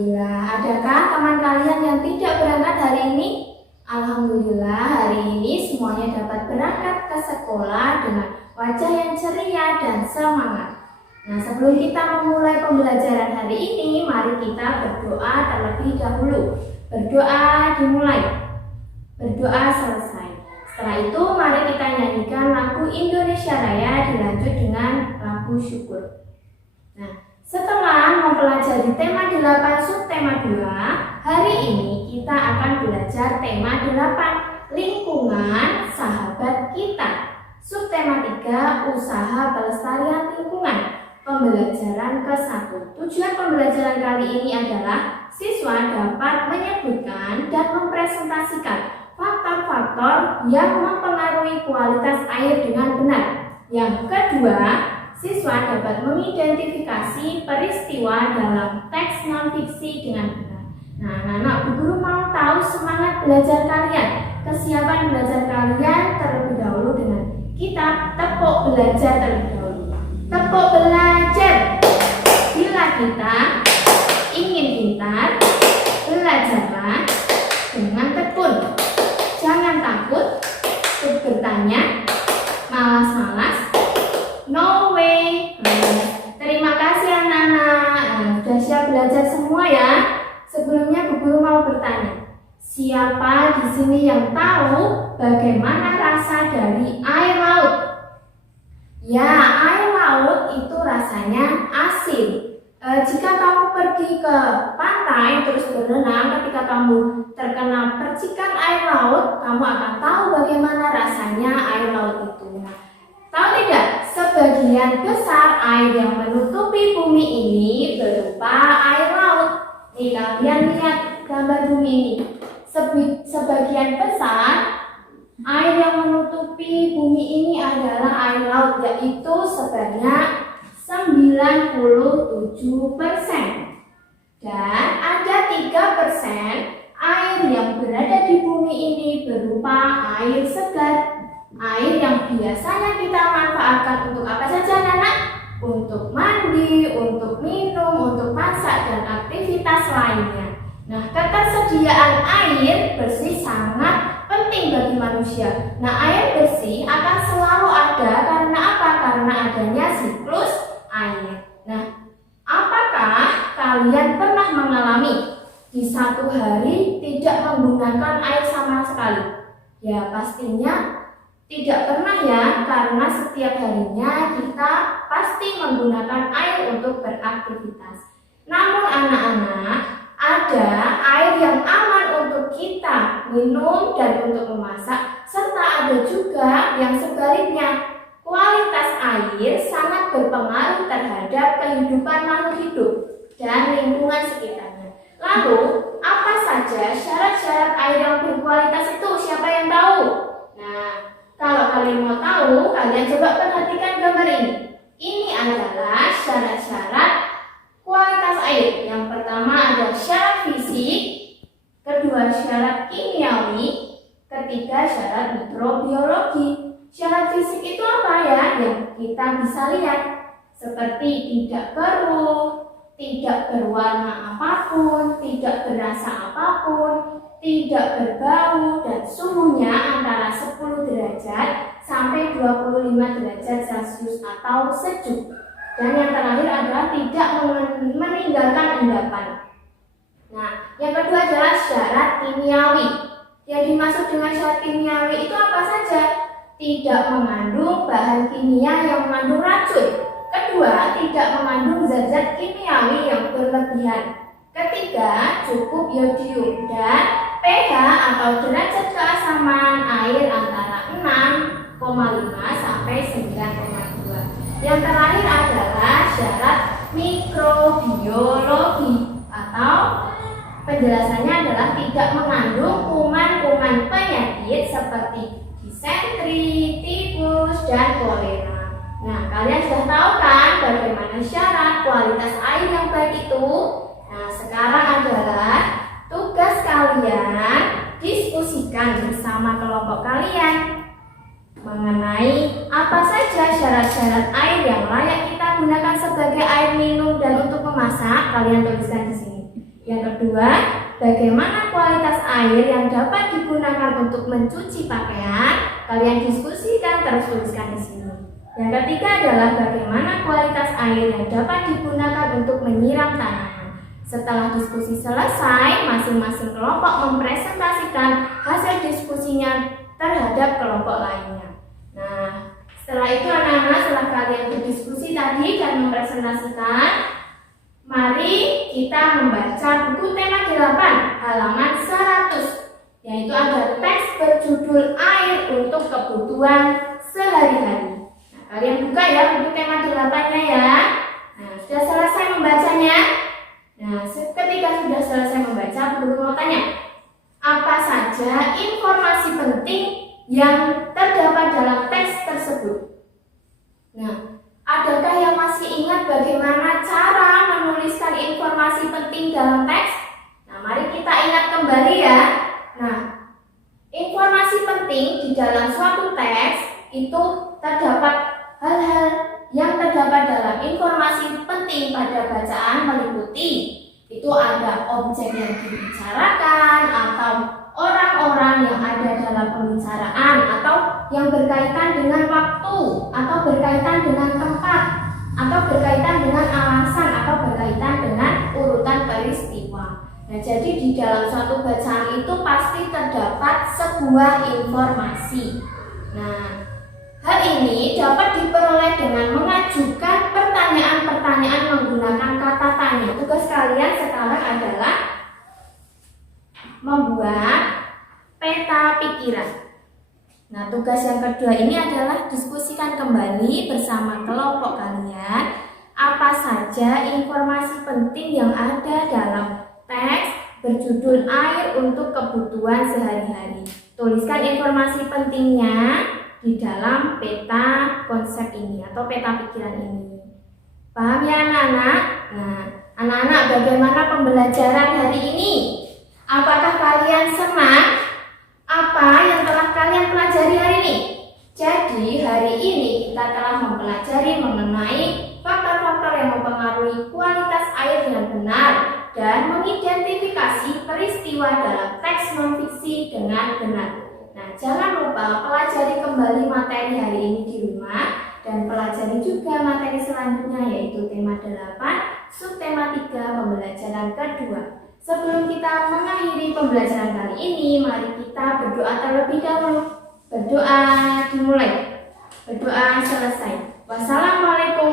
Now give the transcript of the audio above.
Alhamdulillah. Adakah teman kalian yang tidak berangkat hari ini? Alhamdulillah, hari ini semuanya dapat berangkat ke sekolah dengan wajah yang ceria dan semangat. Nah, sebelum kita memulai pembelajaran hari ini, mari kita berdoa terlebih dahulu. Berdoa dimulai, berdoa selesai. Setelah itu, mari kita nyanyikan lagu Indonesia Raya dilanjut dengan lagu syukur. Nah, setelah mempelajari tema 8 subtema 2, hari ini kita akan belajar tema 8, lingkungan sahabat kita. Subtema 3, usaha pelestarian lingkungan. Pembelajaran ke-1. Tujuan pembelajaran kali ini adalah siswa dapat menyebutkan dan mempresentasikan faktor-faktor yang mempengaruhi kualitas air dengan benar. Yang kedua, siswa dapat mengidentifikasi peristiwa dalam teks non-fiksi dengan benar. Nah, anak-anak, Bu Guru mau tahu semangat belajar kalian, kesiapan belajar kalian terlebih dahulu dengan kita tepuk belajar terlebih dahulu. Tepuk belajar. Bila kita ingin pintar, belajarlah dengan tekun. Jangan takut untuk bertanya, malas-malas. No way. Terima kasih anak-anak. Sudah siap belajar semua ya. Sebelumnya Bu Guru mau bertanya, siapa di sini yang tahu bagaimana rasa dari air laut? Ya, air laut itu rasanya asin. Jika kamu pergi ke pantai terus berenang, ketika kamu terkena percikan air laut, kamu akan tahu bagaimana rasanya air laut itu. Tahu tidak? Sebagian besar air yang menutupi bumi ini berupa air laut. Nih, kalian lihat gambar bumi ini. Sebagian besar air yang menutupi bumi ini adalah air laut, yaitu sebanyak 97%. Dan ada 3% air yang berada di bumi ini berupa air segar. Air yang biasanya kita manfaatkan untuk apa saja, anak-anak? Untuk mandi, untuk minum, untuk masak, dan aktivitas lainnya. Nah, ketersediaan air bersih sangat penting bagi manusia. Nah, air bersih akan selalu ada karena apa? Karena adanya siklus air. Nah, apakah kalian pernah mengalami di satu hari tidak menggunakan air sama sekali? Ya, pastinya tidak pernah ya, karena setiap harinya kita pasti menggunakan air untuk beraktivitas. Namun anak-anak, ada air yang aman untuk kita minum dan untuk memasak, serta ada juga yang sebaliknya. Kualitas air sangat berpengaruh terhadap kehidupan makhluk hidup dan lingkungan sekitarnya. Lalu, apa saja syarat-syarat air yang berkualitas itu? Siapa yang tahu? Nah, kalau kalian mau tahu, kalian coba perhatikan gambar ini. Ini adalah syarat-syarat kualitas air. Yang pertama ada syarat fisik, kedua syarat kimiawi, ketiga syarat mikrobiologi. Syarat fisik itu apa ya? Yang kita bisa lihat, seperti tidak keruh, tidak berwarna apapun, tidak berasa apapun, tidak berbau, dan suhunya antara 10 derajat sampai 25 derajat Celcius atau sejuk. Dan yang terakhir adalah tidak meninggalkan endapan. Nah, yang kedua adalah syarat kimiawi. Yang dimaksud dengan syarat kimiawi itu apa saja? Tidak mengandung bahan kimia yang mengandung racun. Kedua, tidak mengandung zat-zat kimiawi yang berlebihan. Ketiga, cukup yodium, dan pH atau derajat keasaman air antara 6,5 sampai 9,2. Yang terakhir adalah syarat mikrobiologi, atau penjelasannya adalah tidak mengandung kuman-kuman penyakit seperti disentri, tifus, dan kolera. Nah, kalian sudah tahu kan bagaimana syarat kualitas air yang baik itu? Nah, sekarang adalah tugas kalian diskusikan bersama kelompok kalian mengenai apa saja syarat-syarat air yang layak kita gunakan sebagai air minum dan untuk memasak. Kalian tuliskan di sini. Yang kedua, bagaimana kualitas air yang dapat digunakan untuk mencuci pakaian? Kalian diskusikan, terus tuliskan di sini. Yang ketiga adalah bagaimana kualitas air yang dapat digunakan untuk menyiram tanaman. Setelah diskusi selesai, masing-masing kelompok mempresentasikan hasil diskusinya terhadap kelompok lainnya. Nah, setelah itu anak-anak, setelah kalian berdiskusi tadi dan mempresentasikan, mari kita membaca buku tema 8 halaman 100, yaitu ada teks berjudul Air untuk Kebutuhan Sehari-hari. Nah, kalian buka ya buku tema 8-nya ya. Nah, sudah selesai membacanya? Nah, ketika sudah selesai membaca, guru mau tanya, apa saja informasi penting yang terdapat dalam teks tersebut? Nah, adakah yang masih ingat bagaimana cara menuliskan informasi penting dalam teks? Nah, mari kita ingat kembali ya. Nah, informasi penting di dalam suatu teks itu terdapat hal-hal yang terdapat dalam informasi penting pada bacaan meliputi itu ada objek yang dibicarakan atau orang-orang yang ada dalam pembicaraan atau yang berkaitan dengan waktu atau berkaitan dengan tempat atau berkaitan dengan alasan atau berkaitan dengan urutan peristiwa. Nah, jadi di dalam suatu bacaan itu pasti terdapat sebuah informasi. Nah, hal ini dapat diperoleh dengan mengajukan pertanyaan-pertanyaan menggunakan kata tanya. Tugas kalian sekarang adalah membuat peta pikiran. Nah, tugas yang kedua ini adalah diskusikan kembali bersama kelompok kalian apa saja informasi penting yang ada dalam teks berjudul Air untuk Kebutuhan Sehari-hari. Tuliskan informasi pentingnya di dalam peta konsep ini atau peta pikiran ini. Paham ya anak-anak? Nah, anak-anak, bagaimana pembelajaran hari ini? Apakah kalian senang? Apa yang telah kalian pelajari hari ini? Jadi hari ini kita telah mempelajari mengenai faktor-faktor yang mempengaruhi kualitas air dengan benar dan mengidentifikasi peristiwa dalam teks non-fiksi dengan benar. Nah, jangan lupa pelajari kembali materi hari ini di rumah dan pelajari juga materi selanjutnya yaitu tema 8, subtema 3, pembelajaran kedua. Sebelum kita mengakhiri pembelajaran kali ini, mari kita berdoa terlebih dahulu. Berdoa dimulai. Berdoa selesai. Wassalamualaikum